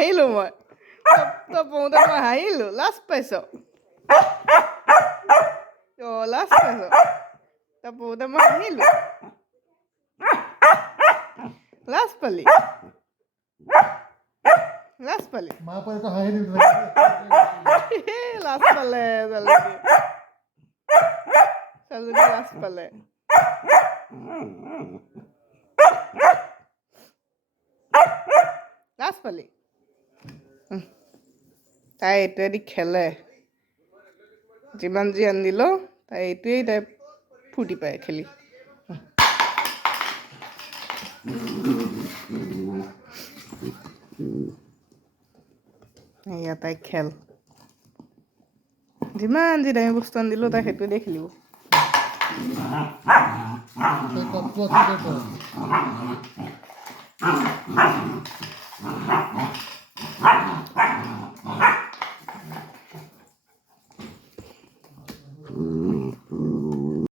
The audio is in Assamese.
হাঁহিলোঁ মই তই পঢ়োঁতে মই হাঁহিলোঁ লাজ পাইছ অঁ লাজ পাইছ তই পঢ়োঁতে মই হাঁহিলোঁ লাজ পালি লাজ পালি লাজ পালে ছোৱালীজনী লাজ পালে লাজ পালি তাই এইটোৱেদি খেলে যিমান যি আনিলেও তাই এইটোৱেই তাই ফূৰ্তি পায় খেলি এয়া তাই খেল যিমান যি দামী বস্তু আনিলেও তাই সেইটোৱে খেলিব